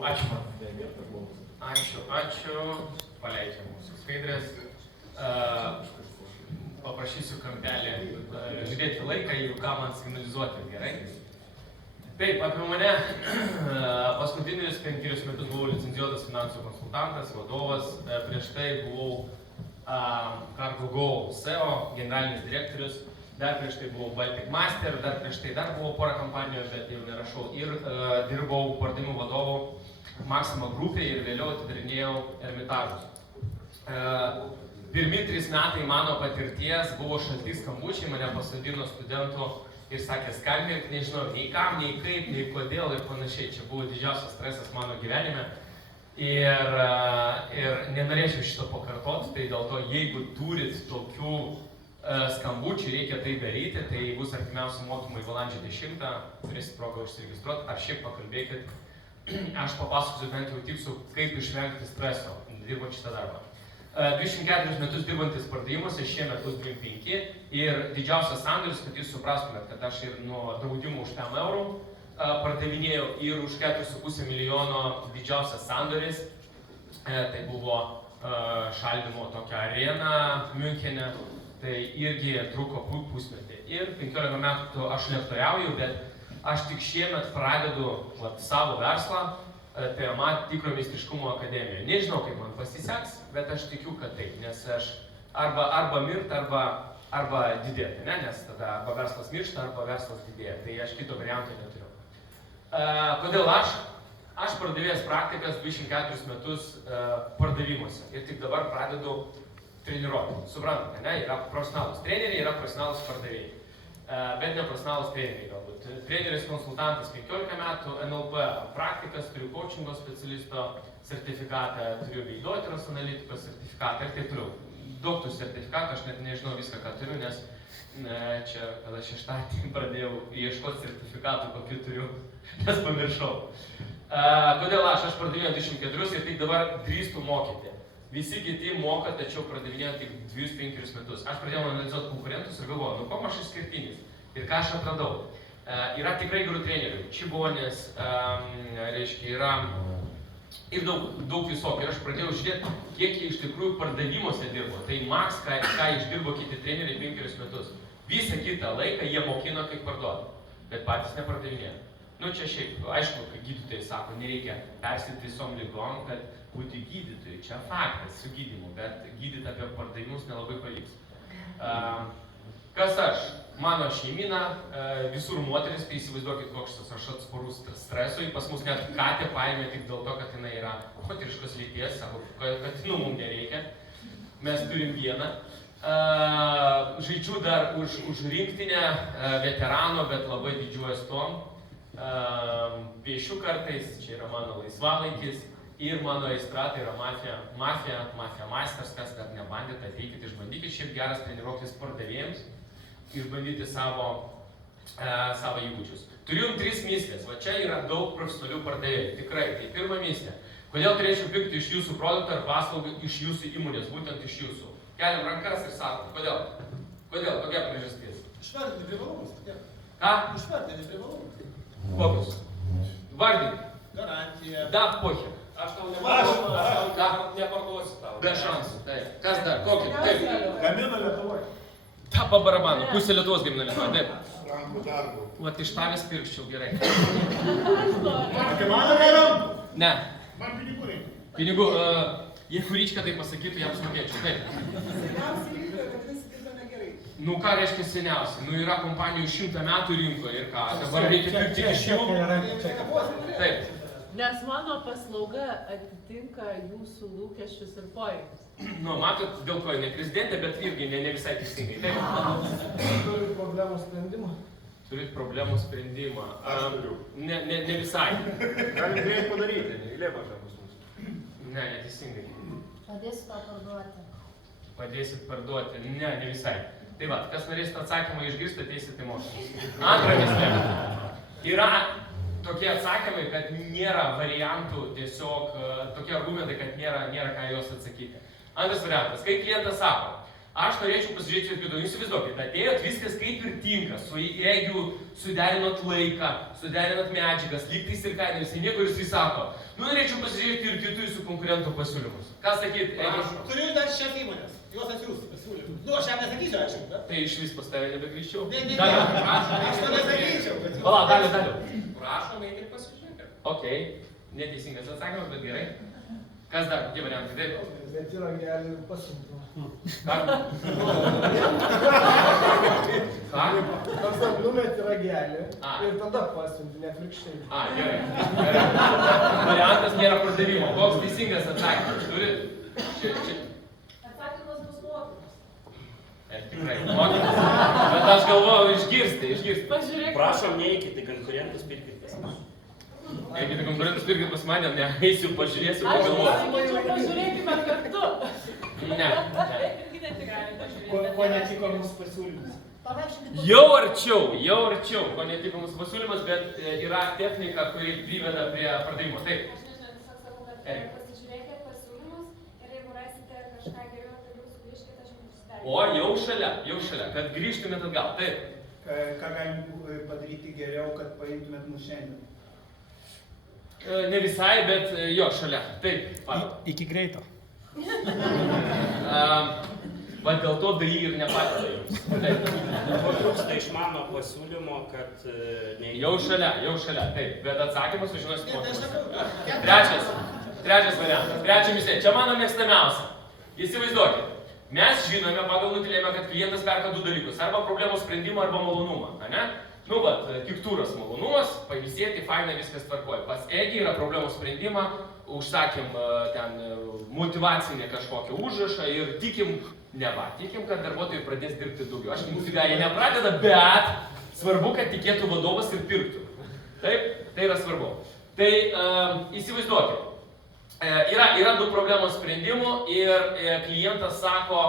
Ačiū man. Ačiū. Paleidžiam mūsų skaidrės. Paprašysiu kampelį žiūrėti laiką, jeigu ką man signalizuoti, gerai? Taip, apie mane. Paskutinius 5 metus buvau licencijuotas finansų konsultantas, vadovas. Prieš tai buvau CargoGo SEO, generalinis direktorius. Dar prieš tai buvau Baltic Master, dar prieš tai dar buvau porą kompanijų, bet jau nerašau. Ir dirbau pardavimų vadovu Maxima grupėje ir vėliau atidarinėjau Ermitažus. Pirmi 3 metai mano patirties buvo šalti skambučiai, mane pasodino studentų ir sakė skambink, nežinau, nei kam, nei kaip, nei kodėl ir panašiai. Čia buvo didžiausias stresas mano gyvenime ir nenorėčiau šito pakartoti, tai dėl to, jeigu turit tokių skambučių, reikia tai daryti, tai bus artimiausi mokymai balandžio 10, turėsit progą užsiregistruoti, ar šiaip pakalbėkit. Aš papasakosiu bent jau tipsų, kaip išvengti streso, dirbant šitą darbą. 24 metus dirbantis pardavimuose, šiemet bus 25 ir didžiausias sandoris, kad jūs suprastumėt, kad aš ir nuo draudimų už 5 eurų pardavinėjau ir už 4,5 milijono didžiausias sandoris. Tai buvo šaldymo tokia arena Miunchene, tai irgi truko pusmetį. Ir 15 metų aš lektoriauju, bet aš tik šiemet pradedu savo verslą, TMA tikro meistriškumo akademijoje. Nežinau, kaip man pasiseks, bet aš tikiu, kad taip, nes aš arba mirt, arba didėti, ne? Nes tada arba verslas miršta, arba verslas didėja, tai aš kito varianto neturiu. Kodėl aš? Aš pardavėjęs praktikas 24 metus pardavimuose ir tik dabar pradedu treniruoti. Suprantate, ne? Yra profesionalus treneriai, yra profesionalus pardavėjai. Bet ne profesionalus treneriai galbūt. Treneris konsultantas 15 metų, NLP praktikas, turiu coachingo specialisto sertifikatą, turiu veidotyros analitikos sertifikatą ir taip toliau. Daug tų sertifikatų, aš net nežinau viską, ką turiu, nes čia, kada šeštadienį pradėjau ieškoti sertifikatų, kokį turiu, nes pamiršau. Kodėl aš pardavėjau 24 ir tik dabar drįstu mokyti. Visi kiti moka, tačiau pardavinėjo tik 2-5 metus. Aš pradėjau analizuoti konkurentus ir galvoju, nu kuo aš išskirtinis ir ką aš atradau. Yra tikrai gerų trenerių, čigonės, reiškia, yra ir daug visokių. Ir aš pradėjau žiūrėti, kiek jie iš tikrųjų pardavimuose dirbo. Tai max, ką išdirbo kiti treneriai 5 metus. Visą kitą laiką jie mokino, kaip parduoti, bet patys nepardavinėjo. Nu čia šiaip, aišku, kai gydytojai sako, nereikia persirgti visom ligom, kad būti gydytojai. Čia faktas su gydymu, bet gydyti apie pardavimus nelabai pavyks. Kas aš? Mano šeimina, visur moteris, tai įsivaizduokit, koks aš atsparus stresui. Pas mus net katė paėmė tik dėl to, kad jinai yra moteriškos lyties, sako, katinų mums nereikia. Mes turim vieną. Žaidžiu dar už rinktinę veterano, bet labai didžiuojas tom. Piešiu kartais, čia yra mano laisvalaikis. Ir mano aistra tai yra mafija masters, kas dar nebandėt, ateikit, išbandykit, šiaip geras treniruoklis pardavėjams, išbandyti savo įgūdžius. Turiu 3 myslės, va čia yra daug profesionalių pardavėjų, tikrai, tai pirma myslė. Kodėl turėčiau pirkti iš jūsų produktą ar paslaugą iš jūsų įmonės, būtent iš jūsų? Keliam rankas ir sakom, kodėl? Kodėl? Kokia priežastis? Išvardinti privalumus. Ką? Išvardinti privalumus. Kokius? Vardink. Garantija. Da, pohė. Aš tau neparduosiu tau. Be šansų, taip. Kas dar? Kokį? Taip. Gamina Lietuvoje. Ta pabarabanu, pusė Lietuvos gamina Lietuvoje, taip. Rankų darbo. Vat iš tavęs pirkščiau, gerai. Apie mano rankų? Ne. Man pinigų reikia. Pinigų, jeigu Ryčka tai pasakytų, jam smokėčiau, taip. Seniausiai rinkoje, kad visi dirba negerai. Nu ką reiškia seniausiai? Nu yra kompanijų 100 metų rinkoje ir ką? Dabar reikia pirkti iš jų. Taip. Nes mano paslauga atitinka jūsų lūkesčius ir poreikius. Nu, matot, dėl ko ne prezidentė, bet irgi ne visai teisingai. Taip. Turit problemų sprendimą? Turit problemų sprendimą. Aš turiu. Ne visai. Galim greit padaryti, eilė maža pas mus. Ne, neteisingai. Padėsiu tau parduoti. Padėsit parduoti. Ne visai. Tai va, kas norėsit atsakymą išgirsti, ateisit į mokymus. Antra myslė. Yra tokie atsakymai, kad nėra variantų, tiesiog tokie argumentai, kad nėra ką juos atsakyti. Antras variantas, kai klientas sako, Aš norėčiau pasižiūrėti ir kitų. Jūs įsivaizduokit, atėjot viskas kaip ir tinka. Jeigu suderinot laiką, suderinot medžiagas, lygtais ir kainą, jisai nieko ir jisai sako. Nu, norėčiau pasižiūrėti ir kitų jūsų konkurentų pasiūlymus. Ką sakyt, Egi? Turiu dar šias įmonės. Jos atsiųs pasiūlymus. Nu, aš jam nesakysiu, ačiū. Bet... Tai iš vis pas tave nebegrįžčiau? Ne, Daliau. aš to nesakyčiau. Bet... Pala, Daliau. Prašom, eiti ir pasižiūrėkit. Okei, neteisingas atsakymas, bet gerai. Kas dar? Kokie variantai? Taip. Bet yra gali pasiimti. Ką? Ką? Nors tam numeti ragelį A. ir tada pasiimti, ne atvirkščiai. A, gerai. Variantas nėra pardavimo. Koks teisingas atsakymas? Turit? Čia. Atsakymas bus mokymas. Tikrai, mokytis. Bet aš galvoju, išgirsti. Pažiūrėk. Prašom, neikite konkurentus, pirkit pas mus. Jeigu tai konkurentus pirkit pas mane, ne, eisiu, pažiūrėsiu, Aš pagalvosiu. pasakyčiau, pažiūrėkime kartu. Ne. Irgi netikrai pažiūrėkime. Ko netiko mūsų pasiūlymas? Pavaikščiokit. Jau arčiau, ko netiko mūsų pasiūlymas, bet yra technika, kuri priveda prie pardavimo. Taip. Aš nežinau, tiesiog sakau, kad pasižiūrėkit pasiūlymus ir jeigu rasite kažką geriau, tai jūs sugrįžkite, aš jums prisiderinu. O, jau šalia, kad grįžtumėt atgal. Taip. Ką galim padaryti geriau, kad paimtumėt mus šiandien? Ne visai, bet jo, šalia. Taip. Iki greito. Va dėl to DAI ir nepadeda jums. Taip. Trūksta iš mano pasiūlymo, kad Jau šalia, taip. Bet atsakymas sužinosit mokymuose. Trečias variantas. Trečia misija. Čia mano mėgstamiausia. Įsivaizduokit. Mes žinome pagal nutylėjimą, kad klientas perka du dalykus. Arba problemos sprendimą, arba malonumą. Ane? Nu, vat, kiktūras malonumas, pailsėti, faina, viskas tvarkoja. Pas Egi yra problemų sprendimą, užsakėm ten motyvacinę kažkokią užrašą ir tikim, kad darbuotojai pradės dirbti daugiau. Aš jie nepradeda, bet svarbu, kad tikėtų vadovas ir pirktų. Taip, tai yra svarbu. Tai įsivaizduokit, yra du problemos sprendimų ir klientas sako,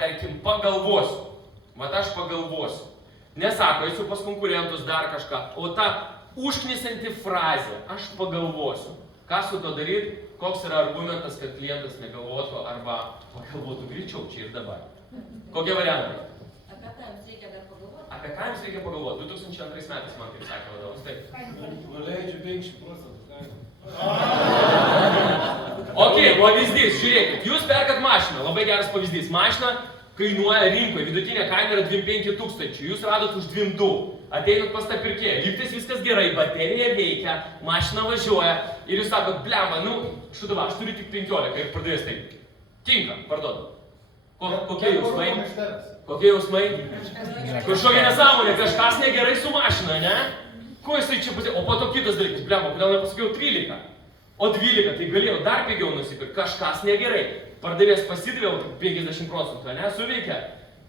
tarkim, pagalvosiu. Vat aš pagalvosiu. Nesako, eisiu pas konkurentus dar kažką, o ta užknisanti frazė, aš pagalvosiu. Ką su to daryti, koks yra argumentas, kad klientas negalvotų arba pagalvotų greičiau čia ir dabar. Kokie variantai? Apie ką jums reikia dar pagalvoti? Apie ką jums reikia pagalvoti? 2002 metais man taip sakė vadovas. Taip. Nuleidžiu 50%. Ok, pavyzdys, žiūrėkit, jūs perkat mašiną, labai geras pavyzdys. Mašina kainuoja rinkoje, vidutinė kaina yra 25 tūkstančių, jūs radot už 2,2. Ateinat pas tą pirkėją, lygtais viskas gerai, baterija veikia, mašina važiuoja ir jūs sakot, blemba, nu, šutava, aš turiu tik 15 ir pardavės taip. Tinka, parduodu. Kokie jausmai? Kokie jausmai? Kažkokia nesąmonė, kažkas negerai su mašina, ne? Ko jisai čia pasakė? O po to kitas dalykas, blemba, kodėl nepasakiau 13? O 12, tai galėjau dar pigiau nusipirkti, kažkas negerai. Pardavės pasidavė 50%, ne, suveikia.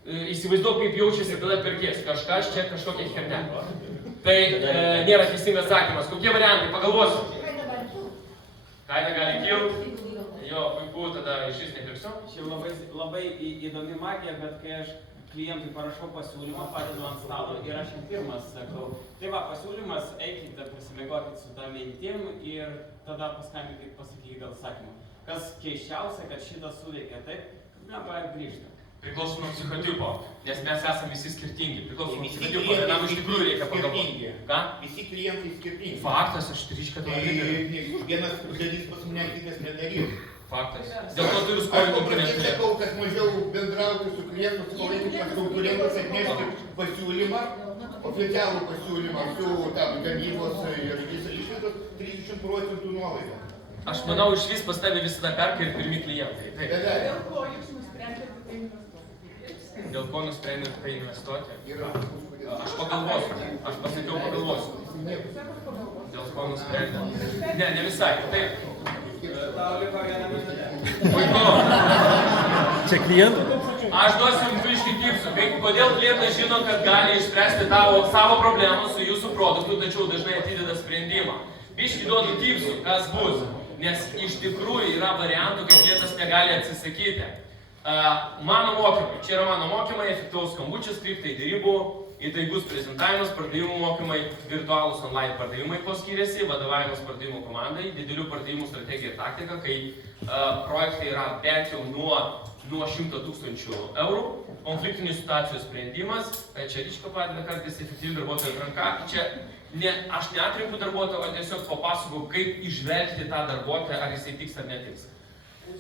Įsivaizduok, kaip jaučiasi tada pirkėjas. Kažkas čia kažkokia cherne. Tai nėra teisingas atsakymas. Kokie variantai? Pagalvosiu. Kaina gali kilti. Jo, puiku, tada iš vis nepirksiu. Čia labai įdomi magija, bet kai aš klientui parašau pasiūlymą, padedu ant stalo ir aš jam pirmas sakau, tai va, pasiūlymas, eikite, pasimėgokit su tą mintim ir tada paskambinkit, pasakykit dėl sakymo. Kas keiščiausia, kad šitas suveikia taip, kad lengva ir grįžta. Priklauso nuo psichotipo, nes mes esame visi skirtingi. Priklauso nuo psichotipo, vienam iš tikrųjų reikia pagalvoti. Ką? Visi klientai skirtingi. Faktas, aš ryškia to nedariau. Vienas darys pas mane, kitas nedarys. Faktas. Dėl to turiu skolinį Aš pranešti. sakau, kad mažiau bendrauti su klientu, palaikyti pas konkurentus, atnešti pasiūlymą, oficialų pasiūlymą su tam gamybos ir visą išlaidą 30% nuolaidą. Aš manau, iš vis pas tave visada perka ir pirmi klientai. Taip. Dėl ko jūs nusprendėte tai investuoti? Dėl ko nusprendėte tai investuoti? Yra. Aš pagalvosiu. Aš pasakiau pagalvosiu. Dėl ko nusprendėte? Ne visai. Taip. Tau liko vieną minutę. Puiku. Čia klientų? Aš duosiu jums biškį tipsų. Kodėl klientas žino, kad gali išspręsti savo problemą su jūsų produktu, tačiau dažnai atideda sprendimą. Biškį duodu tipsų, kas bus. Nes iš tikrųjų yra variantų, kai klientas negali atsisakyti. Mano mokymai. Čia yra mano mokymai, efektyvaus skambučio skriptai, derybų įtaigus prezentavimas, pardavimų mokymai, virtualūs online pardavimai ko skiriasi, vadovavimas pardavimų komandai, didelių pardavimų strategija ir taktika, kai projektai yra bent jau nuo 100 000 eurų, konfliktinių situacijų sprendimas, čia ryška padeda kartais efektyvi darbuotojų atranka, čia aš neatrinku darbuotojo, o tiesiog papasakau, kaip išvelgti tą darbuotoją, ar jisai tiks ar netiks.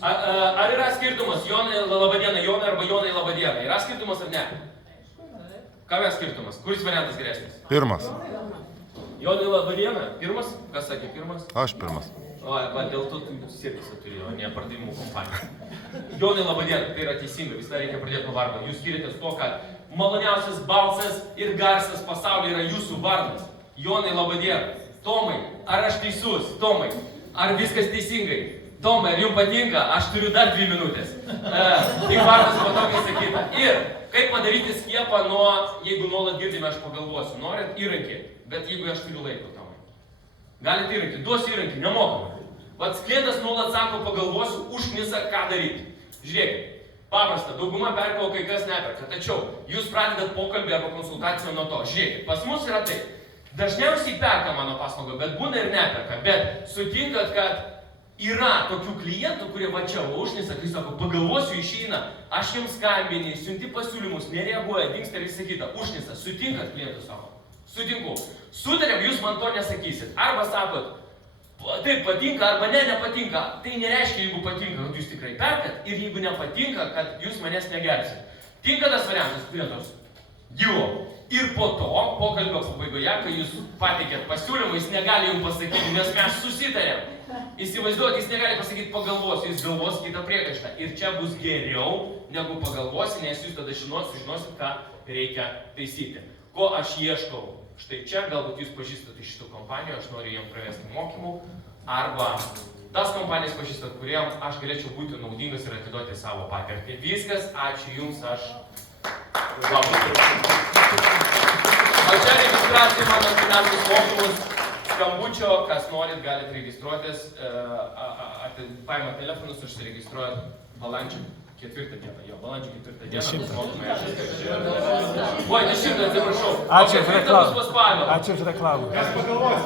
Ar yra skirtumas Jonai labadiena Jonai arba Jonai labadiena? Yra skirtumas ar ne? Kam yra skirtumas? Kuris variantas geresnis? Pirmas. Jonai labadiena? Pirmas? Kas sakė pirmas? Aš pirmas. O, dėl to tu sirkisą turėjo, ne pardavimų kompanija. Jonai labadiena, tai yra teisinga, visą reikia pradėti nuo vardo. Jūs skiriatės to, kad maloniausias balsas ir garsas pasaulyje yra jūsų vardas. Jonai labadiena. Tomai, ar aš teisus? Tomai, ar viskas teisingai? Tomai, ar jums patinka? Aš turiu dar 2 minutės. Tik vardas patogiai sakyta. Ir kaip padaryti skiepą nuo, jeigu nuolat girdime, aš pagalvosiu. Norit įrankį, bet jeigu aš turiu laiko, Tomai. Galite įrankį, duosiu įrankį, nemokamai. Pats klientas nuolat sako, pagalvosiu, užknisa, ką daryti. Žiūrėkit, paprasta, dauguma perka, o kai kas neperka. Tačiau jūs pradedat pokalbį arba konsultaciją nuo to. Žiūrėkit, pas mus yra taip. Dažniausiai perka mano paslaugą, bet būna ir neperka. Bet sutinkat, kad yra tokių klientų, kurie va čia užknisa, kai sako, pagalvosiu, išeina, aš jums skambinį, siunti pasiūlymus, nereaguoja, dingsta ir visa kita. Užknisa, sutinkat klientų sako. Sutinku. Sutarėm, jūs man to nesakysit. Arba sakot, taip patinka, arba ne, nepatinka. Tai nereiškia, jeigu patinka, kad jūs tikrai perkat, ir jeigu nepatinka, kad jūs manęs negersit. Tinka tas variantas, klientos? Gyvo. Ir po to, pokalbio pabaigoje, kai jūs pateikėt pasiūlymą, jis negali jums pasakyti, nes mes susitarėm. Įsivaizduot, jis negali pasakyti pagalvosiu, jis galvos kitą priekaištą. Ir čia bus geriau, negu pagalvosi, nes jūs tada sužinosit, ką reikia taisyti. Ko aš ieškau? Štai čia, galbūt jūs pažįstate šitų kompanijų, aš noriu jiems pravesti mokymų, arba tas kompanijas pažįstat, kuriem aš galėčiau būti naudingas ir atiduoti savo patirtį. Viskas, ačiū jums, aš čia registracija mano finansinius mokymus, skambučio, kas norit, galite registruotis, paima telefonus, užsiregistruojat balandžio 4 dieną, jo, balandžio 4 dieną, mokymai aš viską. Oi, 10, atsiprašau. Ačiū už reklamą. Ačiū už reklamą. Kas pagalvos?